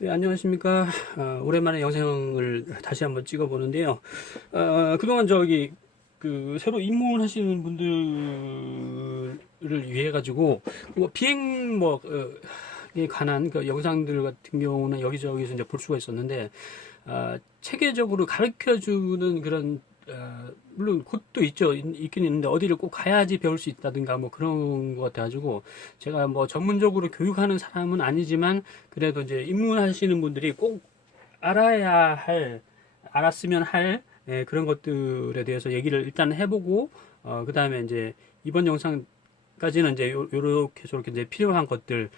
네, 안녕하십니까. 오랜만에 영상을 다시 한번 찍어보는데요. 그동안 새로 입문하시는 분들을 위해 가지고, 비행 에 관한 그 영상들 같은 경우는 여기저기서 이제 볼 수가 있었는데, 체계적으로 가르쳐 주는 그런 물론 곳도 있긴 있는데 어디를 꼭 가야지 배울 수 있다든가 뭐 그런 것 같아가지고 제가 뭐 전문적으로 교육하는 사람은 아니지만 그래도 이제 입문하시는 분들이 꼭 알아야 할 알았으면 할 그런 것들에 대해서 얘기를 일단 해보고 그 다음에 이제 이번 영상까지는 이제 요렇게 저렇게 이제 필요한 것들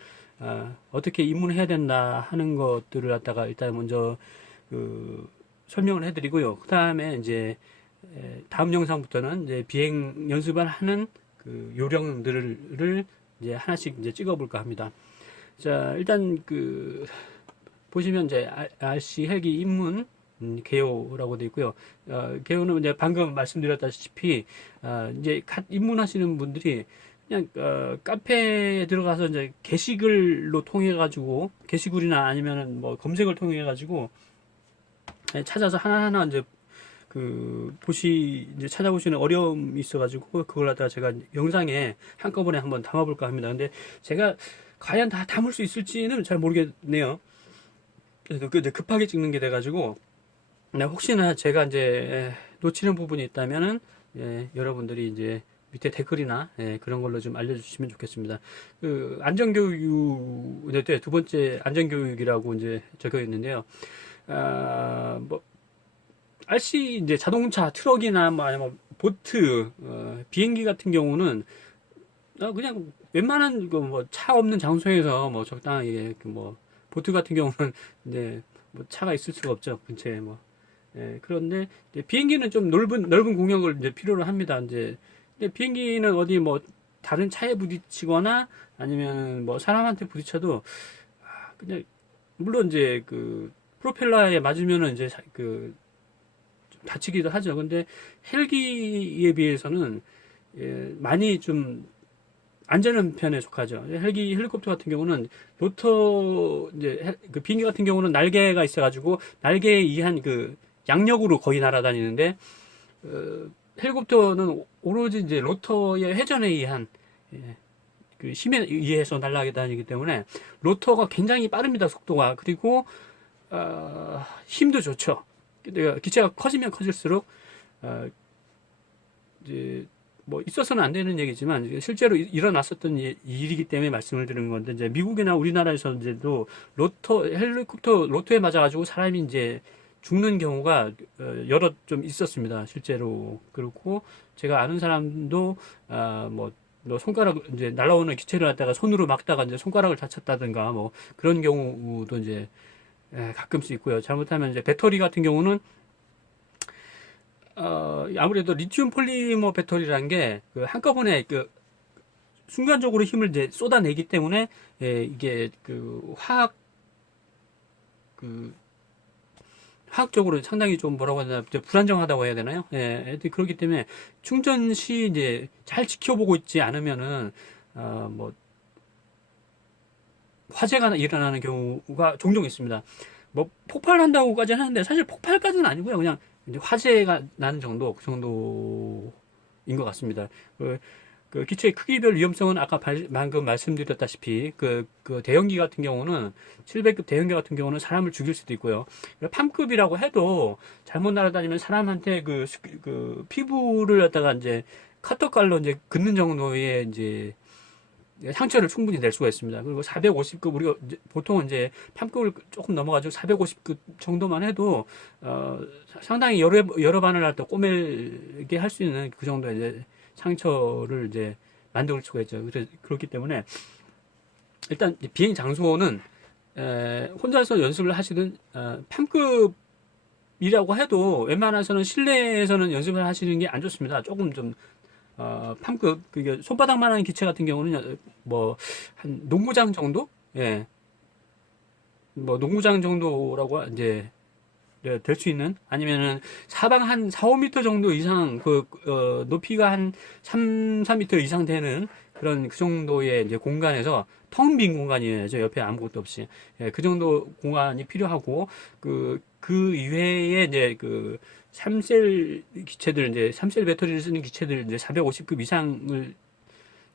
어떻게 입문해야 된다 하는 것들을 갖다가 일단 먼저 그 설명을 해드리고요. 그 다음에 이제 다음 영상부터는 이제 비행 연습을 하는 그 요령들을 이제 하나씩 이제 찍어볼까 합니다. 자, 일단 보시면 이제 RC 헬기 입문 개요라고 되어 있고요. 개요는 이제 방금 말씀드렸다시피 이제 갓 입문하시는 분들이 그냥 카페에 들어가서 이제 게시글로 통해 가지고 게시글이나 아니면은 뭐 검색을 통해 가지고 찾아서 하나하나 이제 이제 찾아보시는 어려움이 있어가지고, 그걸 갖다가 제가 영상에 한꺼번에 한번 담아볼까 합니다. 근데 제가 과연 다 담을 수 있을지는 잘 모르겠네요. 그래서 이제 급하게 찍는 게 돼가지고, 혹시나 제가 이제 놓치는 부분이 있다면은, 여러분들이 이제 밑에 댓글이나 그런 걸로 좀 알려주시면 좋겠습니다. 안전교육, 네, 두 번째 안전교육이라고 이제 적혀 있는데요. 뭐 RC 이제 자동차, 트럭이나 뭐 아니면 보트, 비행기 같은 경우는 그냥 웬만한 뭐 차 없는 장소에서 뭐 적당하게 보트 같은 경우는 이제 뭐 차가 있을 수가 없죠, 근처에 뭐. 그런데 이제 비행기는 좀 넓은 공역을 이제 필요로 합니다. 이제 근데 비행기는 어디 뭐 다른 차에 부딪히거나 아니면 뭐 사람한테 부딪혀도 그냥 물론 이제 프로펠러에 맞으면은 이제 다치기도 하죠. 근데 헬기에 비해서는 많이 좀 안전한 편에 속하죠. 헬리콥터 같은 경우는 비행기 같은 경우는 날개가 있어가지고 날개에 의한 양력으로 거의 날아다니는데 헬리콥터는 오로지 이제 로터의 회전에 의한 힘에 의해서 날아다니기 때문에 로터가 굉장히 빠릅니다. 속도가. 그리고 힘도 좋죠. 기체가 커지면 커질수록 이제 뭐 있어서는 안 되는 얘기지만 실제로 일어났었던 일이기 때문에 말씀을 드리는 건데, 이제 미국이나 우리나라에서 이제도 헬리콥터 로터에 맞아가지고 사람이 이제 죽는 경우가 여러 좀 있었습니다. 실제로. 그렇고 제가 아는 사람도 손가락 이제 날아오는 기체를 갖다가 손으로 막다가 이제 손가락을 다쳤다든가 뭐 그런 경우도 이제 가끔씩 있고요. 잘못하면 이제 배터리 같은 경우는 아무래도 리튬 폴리머 배터리라는 게 한꺼번에 순간적으로 힘을 이제 쏟아내기 때문에 이게 화학적으로 상당히 좀 뭐라고 하나 불안정하다고 해야 되나요? 그렇기 때문에 충전 시 이제 잘 지켜보고 있지 않으면은 뭐 화재가 일어나는 경우가 종종 있습니다. 뭐 폭발한다고까지는 하는데 사실 폭발까지는 아니고요. 그냥 이제 화재가 나는 정도, 그 정도인 것 같습니다. 기체의 크기별 위험성은 아까 방금 말씀드렸다시피 대형기 같은 경우는 700급 대형기 같은 경우는 사람을 죽일 수도 있고요. 팜급이라고 해도 잘못 날아다니면 사람한테 피부를 갖다가 이제 카터칼로 이제 긋는 정도의 이제 상처를 충분히 낼 수가 있습니다. 그리고 450급 우리가 보통은 이제 팜급을 조금 넘어가지고 450급 정도만 해도 상당히 여러 반을 할 때 꼬매게 할 수 있는 그 정도의 이제 상처를 이제 만들 수가 있죠. 그렇기 때문에 일단 비행 장소는 혼자서 연습을 하시든 팜급이라고 해도 웬만해서는 실내에서는 연습을 하시는 게 안 좋습니다. 조금 좀 팜급, 그게 손바닥만한 기체 같은 경우는 한 농구장 정도? 예. 뭐 농구장 정도라고 이제 될 수 있는, 아니면은 사방 한 4, 5m 정도 이상 높이가 한 3m 이상 되는 그런 그 정도의 이제 공간에서 텅 빈 공간이어야죠. 옆에 아무것도 없이. 예, 그 정도 공간이 필요하고, 그 이외에 이제 3셀 기체들, 이제 3셀 배터리를 쓰는 기체들 이제 450급 이상을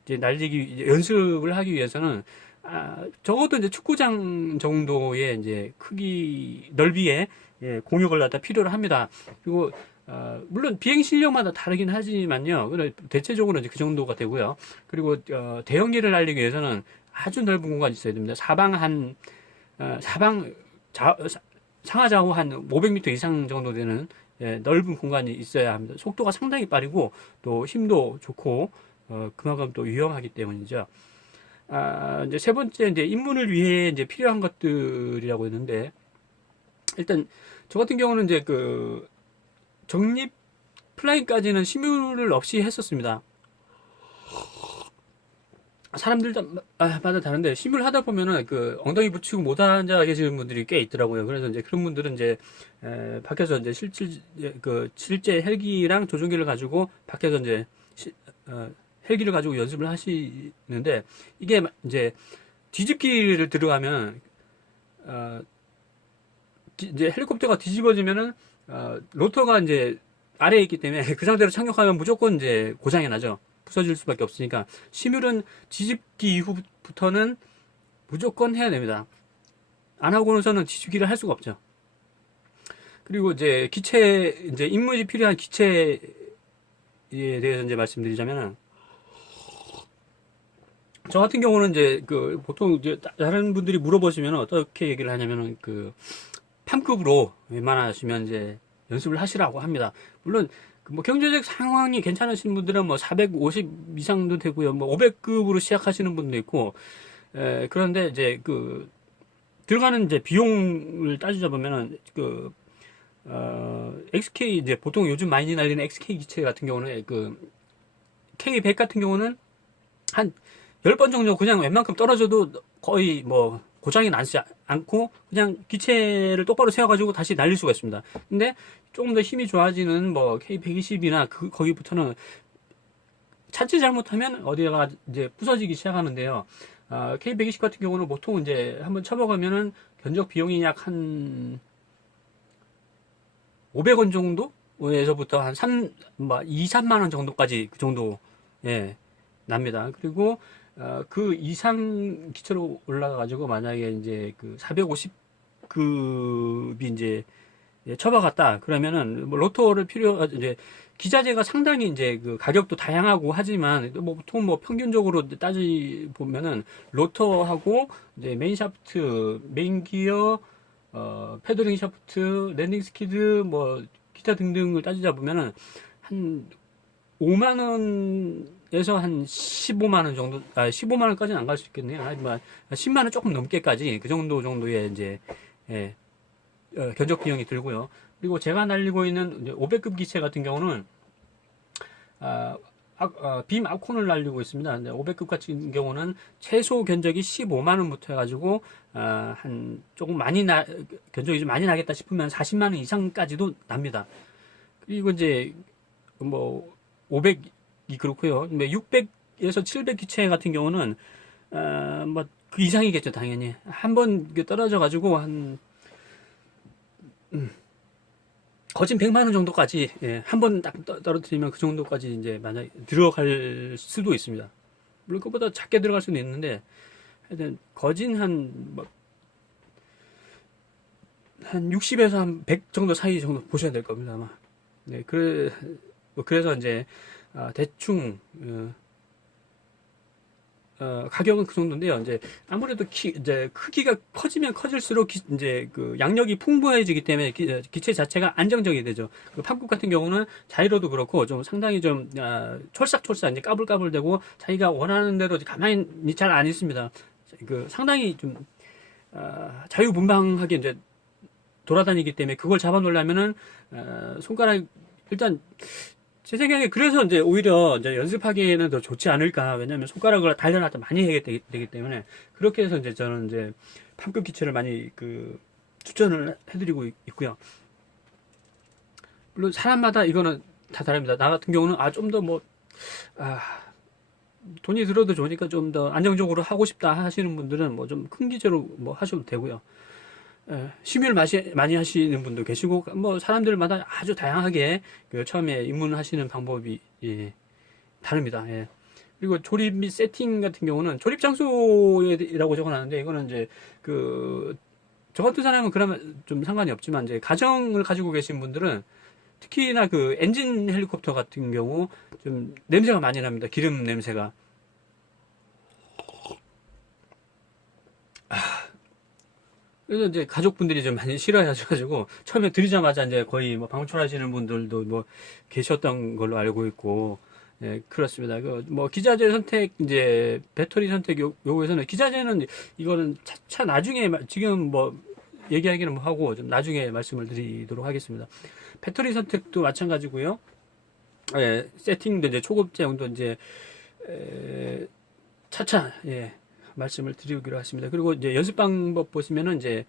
이제 이제 연습을 하기 위해서는, 적어도 이제 축구장 정도의 이제 크기, 넓이에, 예, 공역을 갖다 필요로 합니다. 그리고, 물론 비행 실력마다 다르긴 하지만요. 대체적으로 이제 그 정도가 되고요. 그리고, 대형기를 날리기 위해서는 아주 넓은 공간이 있어야 됩니다. 상하좌우 한 500m 이상 정도 되는, 예, 넓은 공간이 있어야 합니다. 속도가 상당히 빠르고, 또 힘도 좋고, 그만큼 또 위험하기 때문이죠. 이제 세 번째, 이제 입문을 위해 이제 필요한 것들이라고 했는데, 일단, 저 같은 경우는 이제 적립 플라잉까지는 시뮬을 없이 했었습니다. 사람들마다 다른데, 시뮬 하다 보면은 엉덩이 붙이고 못 앉아 계시는 분들이 꽤 있더라고요. 그래서 이제 그런 분들은 이제, 밖에서 이제 실제 헬기랑 조종기를 가지고 밖에서 이제, 헬기를 가지고 연습을 하시는데, 이게 이제 뒤집기를 들어가면, 이제 헬리콥터가 뒤집어지면은, 로터가 이제 아래에 있기 때문에 그 상태로 착륙하면 무조건 이제 고장이 나죠. 부서질 수밖에 없으니까. 시뮬은 뒤집기 이후부터는 무조건 해야 됩니다. 안 하고는서는 뒤집기를 할 수가 없죠. 그리고 이제 이제 입문이 필요한 기체에 대해서 이제 말씀드리자면은, 저 같은 경우는 이제 보통 이제 다른 분들이 물어보시면 어떻게 얘기를 하냐면은 팜급으로 웬만하시면 이제 연습을 하시라고 합니다. 물론 뭐 경제적 상황이 괜찮으신 분들은 뭐 450 이상도 되고요. 뭐 500급으로 시작하시는 분도 있고, 그런데 이제 들어가는 이제 비용을 따지자 보면은 XK 이제 보통 요즘 많이 날리는 XK 기체 같은 경우는 K100 같은 경우는 한 10번 정도 그냥 웬만큼 떨어져도 거의 뭐 고장이 나지 않고 그냥 기체를 똑바로 세워가지고 다시 날릴 수가 있습니다. 근데 조금 더 힘이 좋아지는 뭐 K120이나 거기부터는 자칫 잘못하면 어디다가 이제 부서지기 시작하는데요. K120 같은 경우는 보통 이제 한번 쳐먹으면은 견적 비용이 약 한 500원 정도에서부터 한 2, 3만 원 정도까지 그 정도, 예, 납니다. 그리고 그 이상 기체로 올라가가지고 만약에 이제 450급이 이제 쳐박았다 그러면은 뭐 로터를 이제 기자재가 상당히 이제 가격도 다양하고 하지만 뭐 보통 뭐 평균적으로 따지 보면은 로터하고 이제 메인 샤프트, 메인 기어, 패드링 샤프트, 랜딩 스키드 뭐 기타 등등을 따지자 보면은 한 5만 원에서 한 15만 원 정도, 15만 원까지는 안 갈 수 있겠네요. 하지만 10만 원 조금 넘게까지 그 정도의 이제, 예, 견적 비용이 들고요. 그리고 제가 날리고 있는 500급 기체 같은 경우는, 빔 아콘을 날리고 있습니다. 500급 같은 경우는 최소 견적이 15만 원부터 해가지고, 한 조금 견적이 좀 많이 나겠다 싶으면 40만 원 이상까지도 납니다. 그리고 이제, 뭐, 500이 그렇고요. 600에서 700 기체 같은 경우는, 뭐, 그 이상이겠죠, 당연히. 한번 떨어져가지고, 거진 100만 원 정도까지, 예, 한번 딱 떨어뜨리면 그 정도까지 이제 만약 들어갈 수도 있습니다. 물론 그보다 작게 들어갈 수는 있는데, 하여튼, 거진 한 60에서 한 100 정도 사이 정도 보셔야 될 겁니다, 아마. 네, 그래서 이제, 대충, 가격은 그 정도인데요. 이제 아무래도 이제 크기가 커지면 커질수록 이제 양력이 풍부해지기 때문에 기체 자체가 안정적이 되죠. 팝급 같은 경우는 자이로도 그렇고 좀 상당히 좀 촐싹촐싹 이제 까불까불되고 자기가 원하는 대로 가만히 잘 안 있습니다. 상당히 좀 자유분방하게 이제 돌아다니기 때문에 그걸 잡아놓으려면은 손가락 일단 제 생각에 그래서 이제 오히려 이제 연습하기에는 더 좋지 않을까. 왜냐면 손가락을 단련할 때 많이 해야 되기 때문에 그렇게 해서 이제 저는 이제 팜급 기체를 많이 추천을 해드리고 있고요. 물론 사람마다 이거는 다 다릅니다. 나 같은 경우는 좀 더 돈이 들어도 좋으니까 좀 더 안정적으로 하고 싶다 하시는 분들은 뭐 좀 큰 기재로 뭐 하셔도 되고요. 심의를 많이 하시는 분도 계시고, 뭐 사람들마다 아주 다양하게 그 처음에 입문하시는 방법이 다릅니다. 예. 그리고 조립 및 세팅 같은 경우는 조립 장소라고 적어놨는데, 이거는 이제 저 같은 사람은 그러면 좀 상관이 없지만, 이제 가정을 가지고 계신 분들은 특히나 그 엔진 헬리콥터 같은 경우 좀 냄새가 많이 납니다. 기름 냄새가. 그래서 이제 가족분들이 좀 많이 싫어하셔가지고 처음에 들이자마자 이제 거의 뭐 방출하시는 분들도 뭐 계셨던 걸로 알고 있고, 예, 그렇습니다. 뭐 기자재 선택 이제 배터리 선택 요구에서는 기자재는 이거는 차차 나중에 지금 뭐 얘기하기는 뭐 하고 좀 나중에 말씀을 드리도록 하겠습니다. 배터리 선택도 마찬가지고요. 예, 세팅도 이제 초급자용도 이제 차차 말씀을 드리기로 했습니다. 그리고 이제 연습 방법 보시면은 이제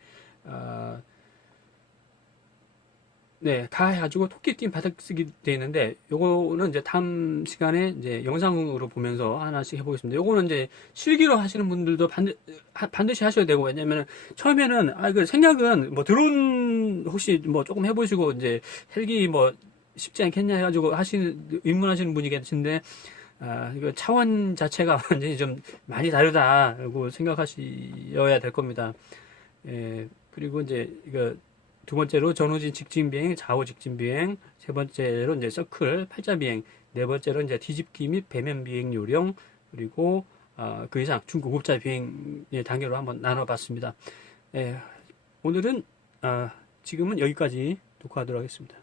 가가지고 토끼띠 받아쓰기 되어 있는데, 요거는 이제 다음 시간에 이제 영상으로 보면서 하나씩 해보겠습니다. 요거는 이제 실기로 하시는 분들도 반드시 하셔야 되고, 왜냐면은 처음에는 그 생략은 뭐 드론 혹시 뭐 조금 해보시고 이제 헬기 뭐 쉽지 않겠냐 해가지고 입문하시는 분이 계신데, 이거 차원 자체가 완전히 좀 많이 다르다고 생각하셔야 될 겁니다. 그리고 이제 이거 두 번째로 전후진 직진 비행, 좌우 직진 비행, 세 번째로 이제 서클 팔자 비행, 네 번째로 이제 뒤집기 및 배면 비행 요령, 그리고 그 이상 중고급자 비행의 단계로 한번 나눠봤습니다. 오늘은 지금은 여기까지 녹화하도록 하겠습니다.